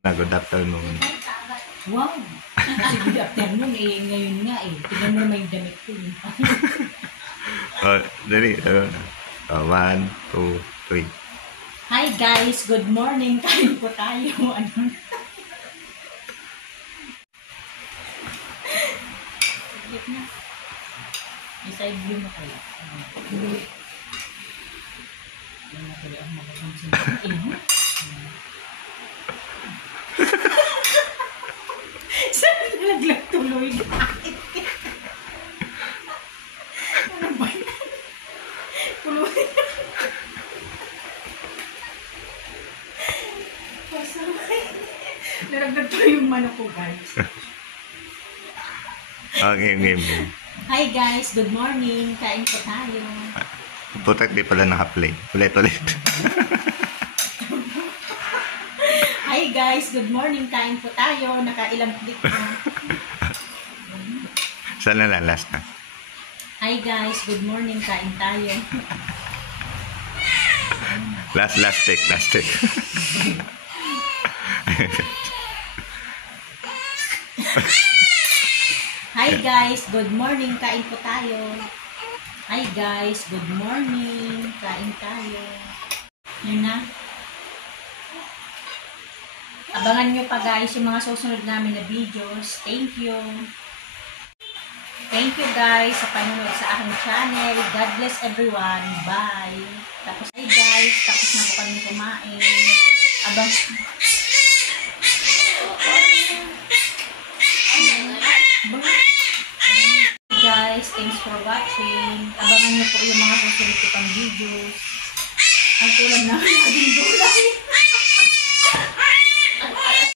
Good afternoon. Wow! Kasi good afternoon eh, ngayon nga eh. Tignan mo naman yung damit ko. Dali. 1, 2, 3. Hi guys! Good morning! Kain po tayo. Ano? Sige na. Iside view mo kayo. Yan na tuloy ang makakonsin. Saan nalaglag tuloy? Ano ba yan? Tuloy. Pasaway. Nalaglag tuloy yung manok ko, guys. Game. Hi guys, good morning. Kain po tayo. Putak, di pala naka-play. Ulit. Hi guys, good morning. Kain po tayo. Nakailang click na. Saan na last na? Hi guys, good morning. Kain tayo. Last take. Hi guys, good morning. Kain po tayo. Hi guys, good morning. Kain tayo. Yun na. Abangan nyo pa guys yung mga susunod namin na videos. Thank you. Thank you guys sa panonood sa aking channel. God bless everyone. Bye. Tapos hi guys, tapos na po kami kumain. Guys, thanks for watching. Abangan nyo po yung mga susunod ko pang videos. Ang kulang namin ading gulay.